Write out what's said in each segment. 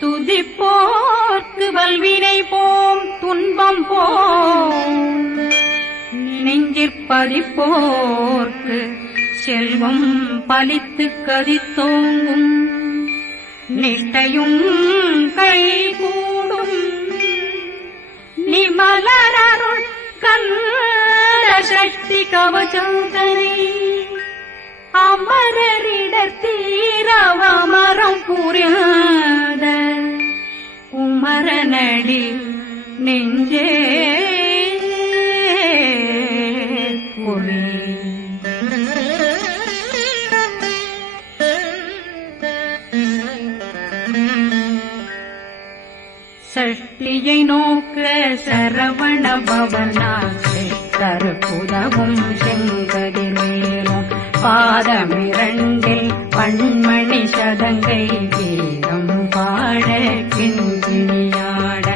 துதிப்போர்க்கு வல்வினை போம் துன்பம் போம் நெஞ்சிற்பதிப்போர்க்கு செல்வம் பலித்து கதித்தோங்கும் நிஷ்டையும் கைகூடும் நிமலரருள் கந்த சக்தி கவசந்தனை அமரரிடத்தீரவமரம் புரியாத குமரனடி நெஞ்சே பொறி சஷ்டியை நோக்க சரவண பவனாசை கருப்புதவும் செங்கதிரேனும் பாதமிரண்டில் பண்மணி சதங்கை கீதம் பாட கிண்கிணியாட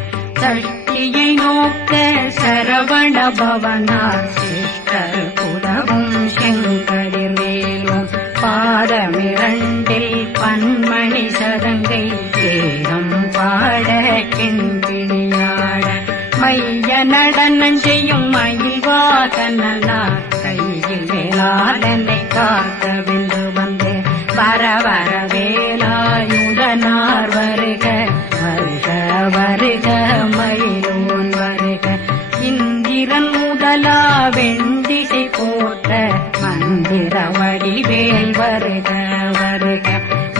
சஷ்டியை நோக்க சரவண பவனாசை கருப்புதவும் செங்கதிரேனும் பாதமிரண்டில் பண்மணி சதங்கை கீதம் பாட கிண்கிணியாட மைய நடனம் செய்யும் மயில்வாகனார் கையில் வேளாளனை காக்க வென்று வந்து வர வர வேலாயுதனார் வருக வருக வருக மயிலோன் வருக இந்திரன் முதலா வெண்டிசை போட்ட மந்திர வடிவேல் வருக வருக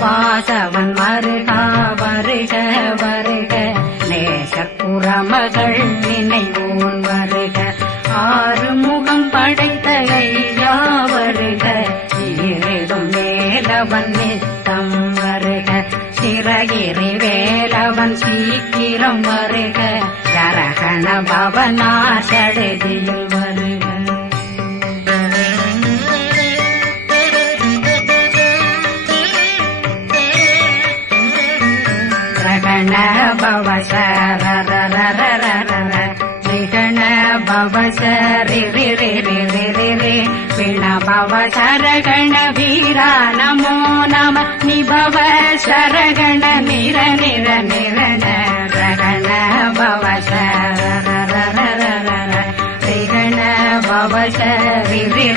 வாசவன் வருகா வருக வருக நேசப்புறமகள் நினைவோன் வருக ஆறுமுகம் படைத்த ஐயா வருக ஈரிடும் வேலவன் நித்தம் வருக சிறகிரி வேலவன் சீக்கிரம் வருக ஜரகண பவனா சடுதியில் வருக ரகண பவசரரரரரரர ரிகண பவசரிரிரிரிரிரிரி விண பவசரகண வீரா நமோ நம நிபவ சரகண நிர நிர நிரண ரகண பவசரரரரரர ரிகண பவசரிரிரிரிரிரி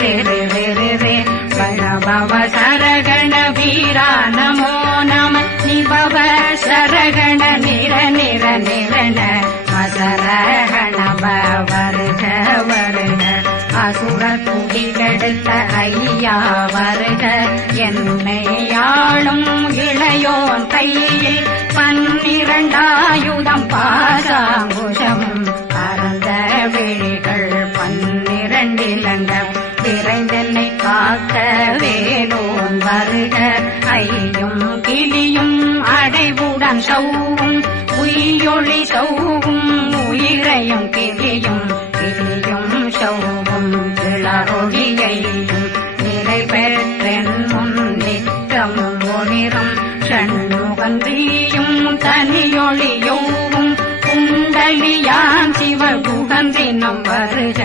விண பவசரகண வீரா நமோ நம நிபவ சரகண நிர நிர நிரண மசரகண வருக வருக அசுர குடிகெடுத்த ஐயா வருக என்னை ஆளும் இளையோன் கையில் 12 பாசாங்குஷமும் பரந்த விழிகள் 12 இலங்க விரைந்தென்னை காக்க வேலோன் வருக ஐயும் கிளியும் அடைவுடன் சௌவும் உயிரொளி சௌவும் உயிரையும் கிளியும் கிளியும் சௌவும் கிளறொழியையும் நிலை பெற்றென் முன் நித்தமும் ஒளிரும் ஷண்முகந்தியும் தனியொளியோவும் குண்டலியான் சிவகுகந்தினம் வருக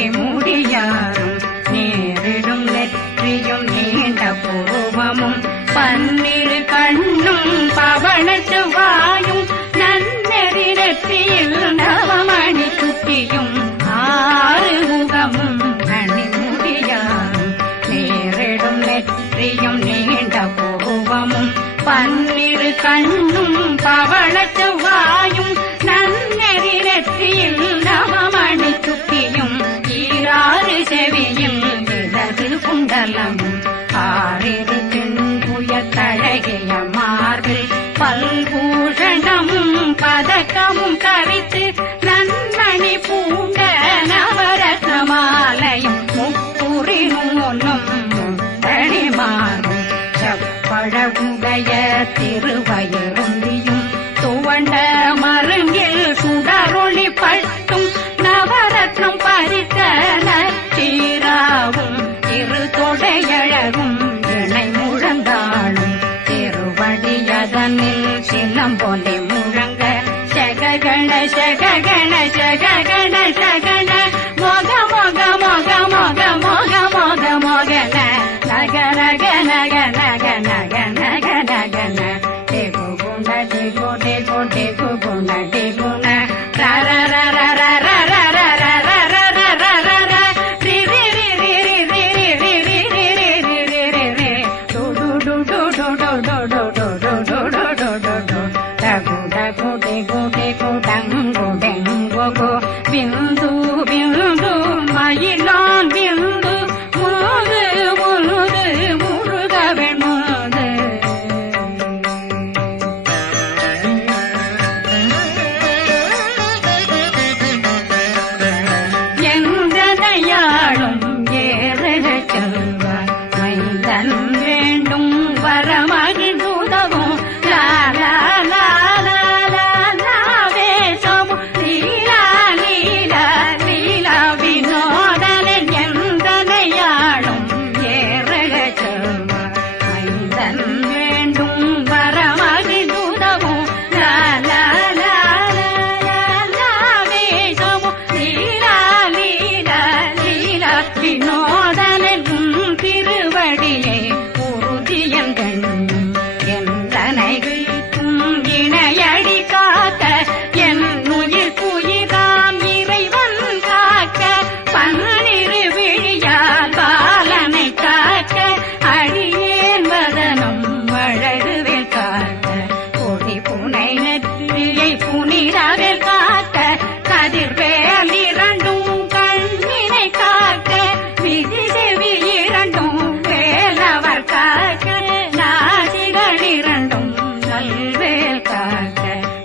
மணிமுடியாரும் நேரிடும் நெற்றியும் நீண்ட பூவமும் 12 கண்ணும் பவன செவ்வாயும் நன்னெறி நெற்றியில் நவமணி சுட்டியும் 6 முகமும் மணிமுடியாரும் நேரிடும் நெற்றியும் நீண்ட பூவமும் 12 கண்ணும் பவன செவ்வாயும் நன்னெறி நெற்றியில் நவமணி சுட்டியும் 6 செவியும் இடது குண்டலமும் 6 தின்புய தழகிய மார்பில் பல்பூஷணமும் பதக்கமும் தரித்து நன்மணி பூண்ட நவரத்ன மாலையும் முப்புரி நூலும் முத்தணிமாறும் செப்பழகுடைய திருவயருந்தியும் துவண்ட மருங்கில் சுடரொளி பட்டும் நவரத்னம் பறித்த நச்சீராவும் இரு தொடையழகும் இணை முழந்தாளும் திருவடியதனில் சிலம்பொலி முழங்க சககண சககண சககண சகண டிகு டிகு டிகு குண டிகுண ரர ரர ரர ரர ரர ரர ரி ரி ரி ரி ரி ரி ரி ரி ரி ரி ரி ரி ரி டு டு டு டு டு டு டு டு டு டு டு டு டு டு டகு டகு டிகு டிகு டங்கு டெங்கு கு பிந்து பிந்து மயிலான் பிந்து முது முது முருகவன் முது எந்தனையாளும் ஏறுக செல்வார் மைந்தன் வேண்டும் வரமகிழ்ந்துதவும் லா லா லா லா லா லாவேசமும் லீலா லீலா லீலா வினோதனன் எந்தனையாளும் ஏறுக செல்வார் மைந்தன் வேண்டும் வரமகிழ்ந்துதவும் லா லா லா லா லா லாவேசமும் லீலா லீலா லீலா வினோதனன் திருவடியை உறுதியந்தன் எந்தனைகளுக்கும் இணையடி காக்க என் உயிர் குயிராம் இறைவன் காக்க பன்னிரு விழியால் பாலனை காக்க அடியேன் வதனம் அழகுவேல் காக்க கொடி புனை நெற்றியை புனிதவேல் காக்க கதிர்வேல் இரண்டும் கண்ணினை காக்க விதி செவி இரண்டும் வேலவர் காக்க நாசிகள் இரண்டும் நல்வேல் காக்க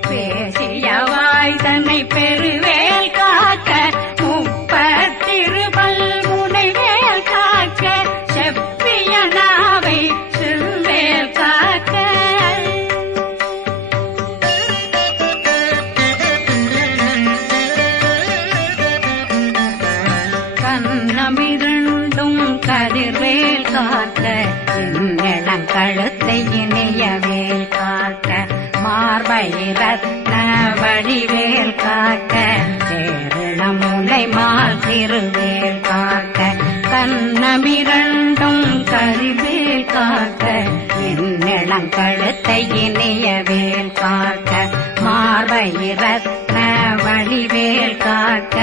பேசிய வாய் தன்னை பெருவேல் காக்க முப்பத்திருபல் முனைவேல் காக்க செப்பிய நாவை செல்வேல் காக்க கண்ணமிரண்டும் கதிர்வேல் காக்க இளங்கழுத்தை இணையவேல் காக்க மார்பை ரத்ன வழிவேல் காக்க சேரணமுலை மால் திருவேல் காக்க கண்ணமிரண்டும் கதிர்வேல் காக்க இளங்கழுத்தை இணையவேல் காக்க மார்பை ரத்ன வழிவேல் காக்க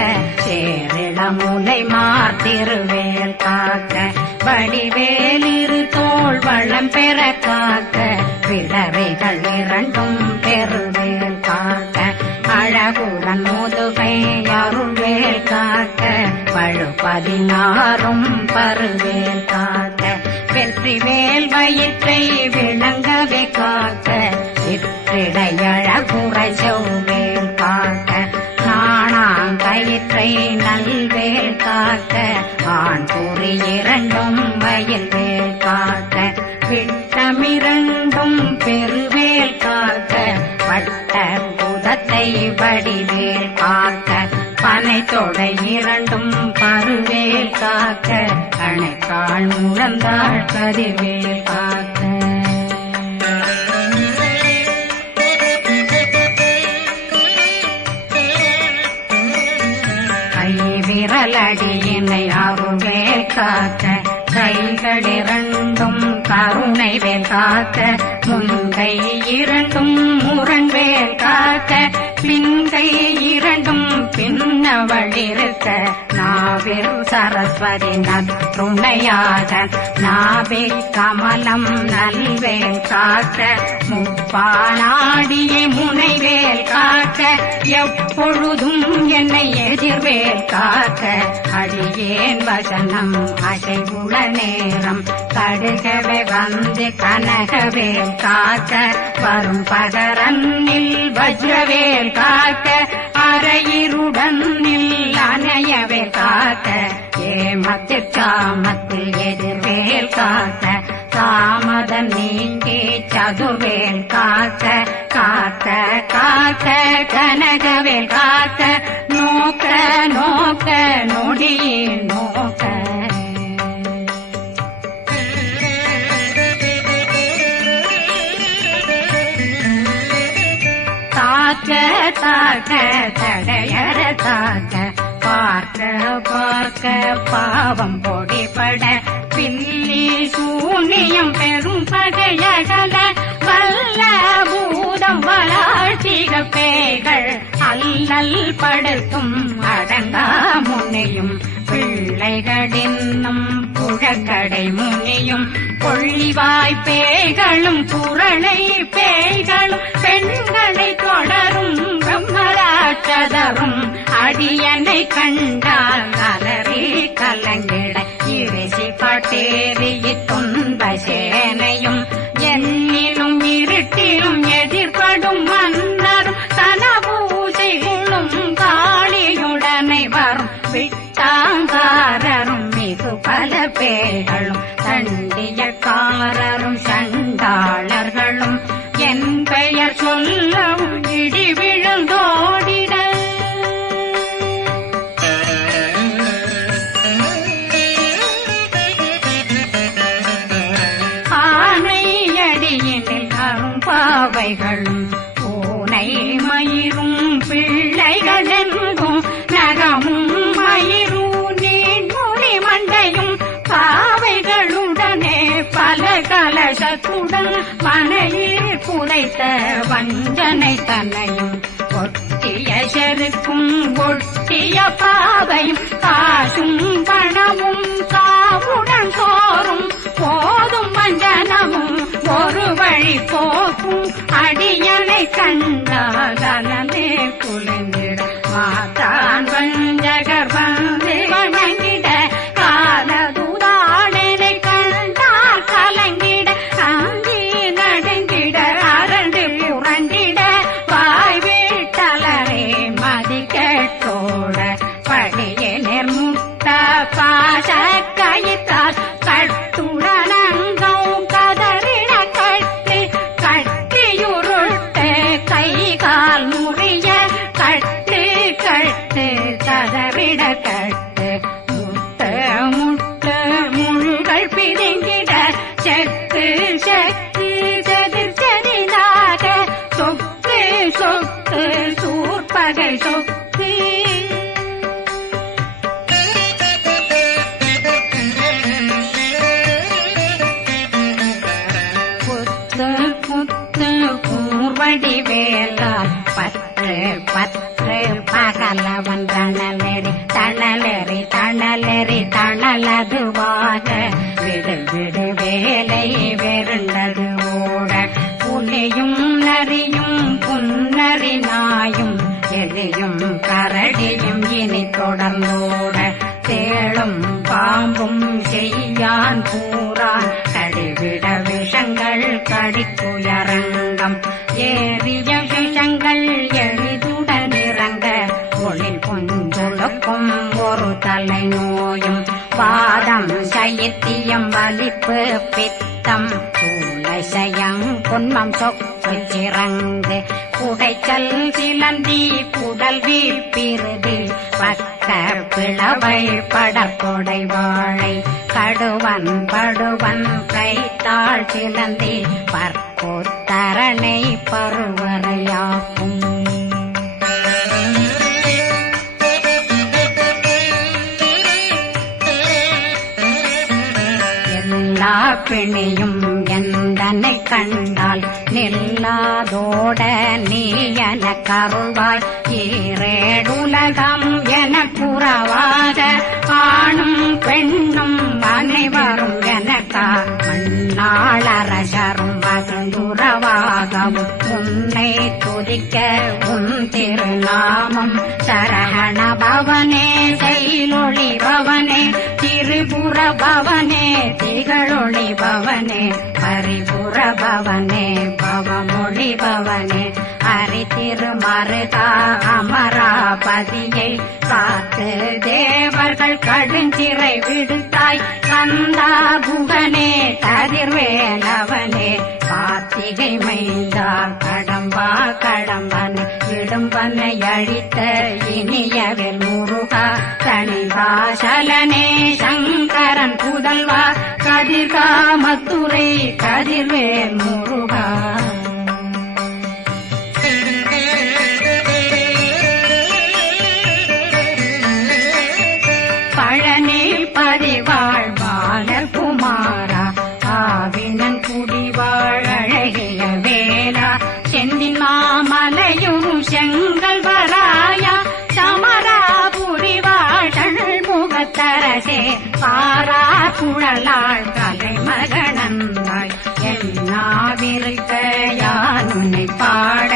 சேரணமுலை மால் திருவேல் காக்க வடிவேல் இரு தோள் வளம் பெற காக்க பிறவைகள் இரண்டும் பெருவேல் காக்க அழகுடன் முதுகை அருள்வேல் காக்க பழு 16 பருவேல் காக்க வெற்றிவேல் வயிற்றை விளங்கவே காக்க இற்றிடையழகுறை செவ்வேல் காக்க நாணாங்கயிற்றை நல்வேல் காக்க ஆண் குறி இரண்டும் வயல்வேல் காக்க விட்டமிரண்டும் பெருவேல் காக்க வட்ட புதத்தை வடிவேல் காக்க பனை தொடை இரண்டும் பருவேல் காக்க அணைக்கால் முழந்தாள் கதிர்வேல் காக்க விரலடியினை அருள்வேல் காக்க கைகளிரண்டும் கருணை வேல் காக்க முன்கை இரண்டும் முரண்வேல் காக்க பின்கை இரண்டும் பின்னவளிருக்க நாவில் சரஸ்வதி நற்றுணையாக நாவே கமலம் நல்வேல் காக்க முப்பானாடியை முனைவேல் காக்க எப்பொழுதும் என்னை எதிர்வேல் காக்க அடியேன் வசனம் அசைவுள நேரம் கடுகவே வந்து கனகவேல் காக்க வரும் பகரன்னில் வஜ்ரவேல் காக்க அரையிருடன் அணையவேல் காக்க ஏமத்தில் காமத்தில் எதிர்வேல் காக்க தாமதம் நீங்கி சதுர்வேல் காக்க காக்க காக்க கனகவேல் காக்க நோக்க நோக்க நொடியே நோக்க தாக்க தாக்க தடையற தாக்க பார்க்க பார்க்க பாவம் பொடிபட பில்லி சூனியம் பெரும் பகையகல வல்ல பூதம் பிள்ளைகள் அல்லல் படுத்தும் அடங்கா முனையும் பிள்ளைகளின்னும் புழக்கடை முனியும் கொள்ளிவாய் பேய்களும் குரளை பேய்களும் பெண்களை தொடரும் பிரம்மராட்சதரும் அடியனை கண்டால் அலறி கலங்கிட இரிசி பட்டேறி துன்ப சேனையும் என்னிலும் இருட்டிலும் எதிர்படும் மன்னரும் தன பூஜைகளும் காளியுடனை வரும் விட்டாங்காரரும் மிகு பல பேர்களும் சண்டியக்காரரும் சண்டாளர்களும் என் பெயர் சொல்லவும் இடி விழுந்தோடிட ஆனையடியினில் அரும்பாவைகளும் பூனை மயிரும் பிள்ளைகளெங்கும் நகமும் மயிரும் நீண்முடி மண்டையும் பாவைகளுடனே பல கலசத்துடன் மனையில் புதைத்த வஞ்சனை தன்னையும் ஒட்டிய செருக்கும் ஒட்டிய பாவையும் காசும் பணமும் காவுடன் சோறும் போதும் வஞ்சனமும் ஒரு வழி போக்கும் அடியனை கண்டால் அனந்தே குளிர்ந்திட மாத்தான் வஞ்சகர் வந்து வணங்கிட காலதுதாடனை கண்டால் கலங்கிட அங்கி நடுங்கிட அரண்டு புரண்டிட வாய் வீட்டலரே மதி கேட்டோட படியே நிர்முட்ட பாச கயித்தால் கட்டுடனங்கோ கதறிட கட்டி கட்டியுருட்டு கை கால் முறிய கட்டு கட்டு கதறிட கட்டு முட்டு முட்டு முள்கள் பிதுங்கிட செத்து செத்து செதிர் செதிலாக சொக்கு சொக்கு சூர்பகை சொக்கு கூர்வடி வேலால் பற்று பற்று பகலவன் தணலெறி தணலெறி தணலெறி தணலதுவாக விடு விடு வேலை வெருண்டது ஓட புலியும் நரியும் புன்னரி நாயும் எலியும் கரடியும் இனி தொடர்ந்தோட தேளும் பாம்பும் செய்யான் கூறான் கடிவிட விஷங்கள் கடிக்குயரங்கம் ஏறிய விஷங்கள் எளிதுடன் இறங்க ஒளில் கொஞ்சொழுக்கும் ஒரு தலை நோயும் பாதம் சைத்தியம் வலிப்பு பித்தம் சூளைசயம் பொன்மம் சொக்கு சிறங்கு குடைச்சல் சிலந்தி குடல் வீப்பிருதி பக்க பிளவை படற்கொடை வாழை கடுவன் படுவன் கைத்தாள் சிலந்தி பற்கோத்தரணை பருவரையாக்கும் எல்லா பிணியும் எந்தனை கண்டால் நில்லாதோட நீ என கருள்வாய் ஈரேடுலகம் என புறவாத ஆணும் பெண்ணும் அனைவரும் எனக்கா மண்ணாளரசரும் மகிழ்ந்துறவாகவும் உன்னை துதிக்க உன் திருநாமம் சரகண பவனே செயலொளி பவனே திரிபுர பவனே திகழொளி பவனே ஹரிபுர பவனே பவமொழி பவனே ஹரி திருமருகா அமராபதியை காத்து தேவர்கள் கடுஞ்சிறை விடுத்தாய் கந்தா புகனே கதிர்வேலவனே கார்த்திகை மைந்தா கடம்பா கடம்பனை இடும்பனை அழித்த இனியவில் முருகா தனிவாசலனே சங்கரன் புதல்வா கதிர்காமத்துறை கதிர்வேல் முருகா பழனி பதிவாழ் பாலர் குமாரா ஆவினன் குடிவாழ் அழகிய வேலா செந்தின் மாமலையும் செங்கல் வராயா சமராபுரி வாழல் முகத்தரசே பாரா குழலாள் கலைமகனந்தாய் என்னாவிருக்க யான் உன்னை பாட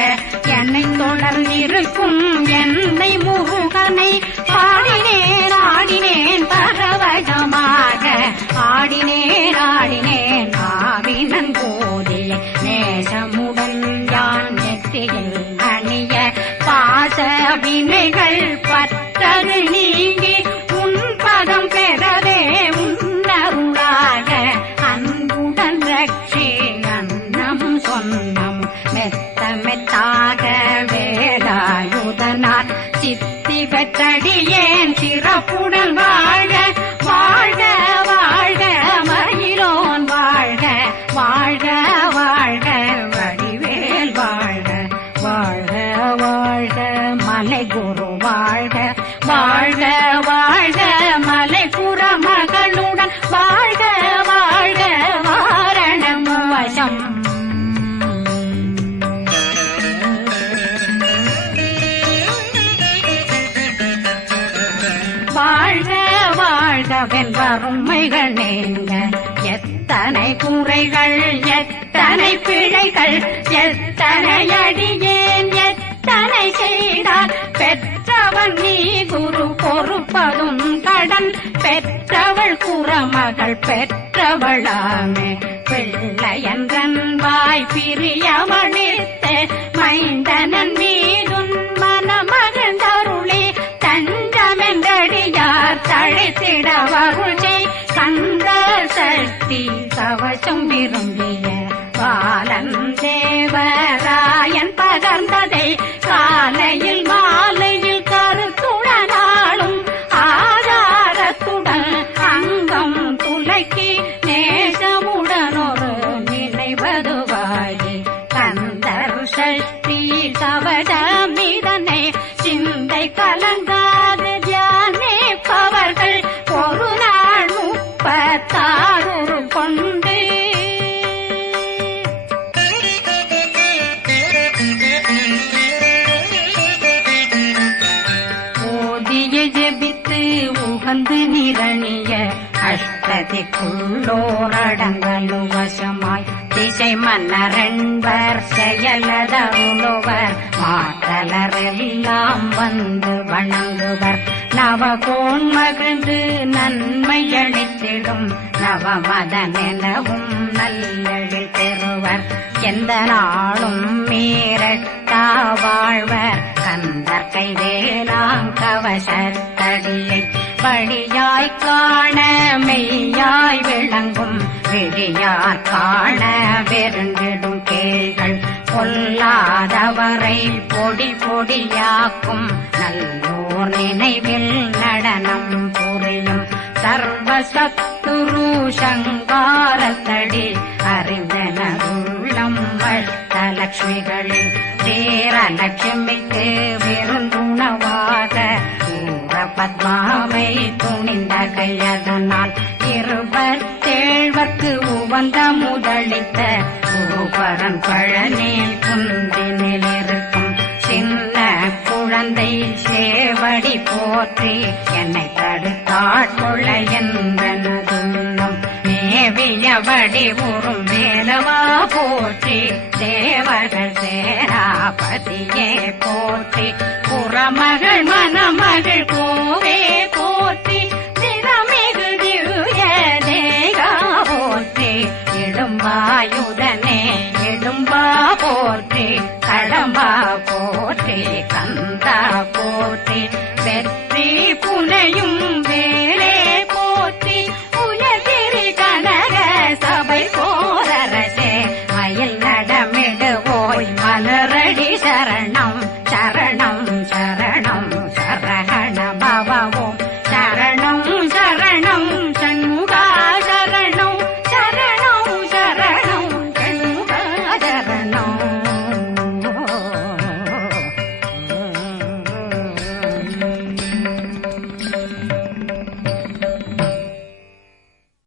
என்னை தொடர்ந்திருக்கும் என்னை முருகனை பாடினேன் ஆடினேன் பரவசமாக ஆடினேன் ஆடினேன் ஆவினன் போதிய நேசமுடன் யான் நெற்றியில் அணிய பாச வினைகள் பற்றது நீங்கி உன் பதம் பெறவே உன்னருளாக அன்புடன் ரட்சி அன்னம் சொன்னம் மெத்த மெத்தாக வேலாயுதனார் சித்தி பெற்றடியேன் சிறப்புடன் வாழ வாழ்க வாழ்க மயிலோன் வாழ்க வாழ்க வாழ்க வடிவேல் வாழ்க வாழ்க வாழ்க மலை குரு வாழ்க வாழ்க வாழ்க மலை புற மகளுடன் வாழ்க வாழ்க வாரணம் வசம் வாழ்க வாழ்கவென் வறுமைகள் நீங்க எத்தனை குறைகள் எத்தனை பிழைகள் எத்தனை அடியேன் எத்தனை செய்தார் பெற்றவன் நீ குரு பொறுப்பதும் கடன் பெற்றவள் குறமகள் பெற்றவளாமே பிள்ளையன்றன் வாய் பிரியமளித்த மைந்தனன் மீதுன் மனமகந்தருளி தஞ்சமென்றடியார் தழைத்திட வருளை கந்த சக்தி கவசம் விரும்பிய பாலன் தேவராயன் பகர்ந்ததை காலையில் மாலையில் கருத்துடனாலும் ஆதாரத்துடன் அங்கம் துலக்கி நேசமுடன் ஒரு நினைவதுவாகி கந்தர் சக்தி கவசமிதனை சிந்தை கலங்காது தியானிப்பவர்கள் ஒரு நாள் 36 கொண்டு ஓதிய ஜெபித்து உகந்து நிரணிய அஷ்டதிக்குள்ளோரடங்கலும் வசமாய் திசை மன்னரென்பர் செயலதருளுவர் மாற்றலரெல்லாம் வந்து வணங்குவர் நவகோன் மகிழ்ந்து நன்மையளித்திடும் நவமதனெனவும் நல்லெழில் பெறுவர் எந்த நாளும் மீறட்டா வாழ்வர் கந்தர் கைவேலாங் கவசத்தடியை படியாய் காண மெய்யாய் விளங்கும் விழியார் காண வெருண்டிடும் கேள்கள் பொல்லாதவரை பொடி பொடியாக்கும் நல்லோர் நினைவில் நடனம் புரியும் சர்வசத்துரு சங்காரத்தடி அறிந்தனருள்ளம் வட்டலட்சுமிகளில் சேரலட்சுமிக்கு விருந்துணவாக பத்மாவை துணிந்த கையதனால் 27 உவந்த முதலித்த பூபரன் பழனில் குந்தினில் இருக்கும் சின்ன குழந்தை சேவடி போற்றி என்னை தடுத்தாட்கொள்ள என்பனதுள்ளம் மேவியபடி உறும் வேலவா போற்றி தேவர்கள் சேராபதியே போற்றி புறமகள் மணமகள் கோவே போற்றி திறமிகு திவ்ய தேகா போற்றி இடும்பாயுதனே இடும்பா போற்றி கடம்பா போற்றி கந்தா போற்றி வெற்றி புனையும்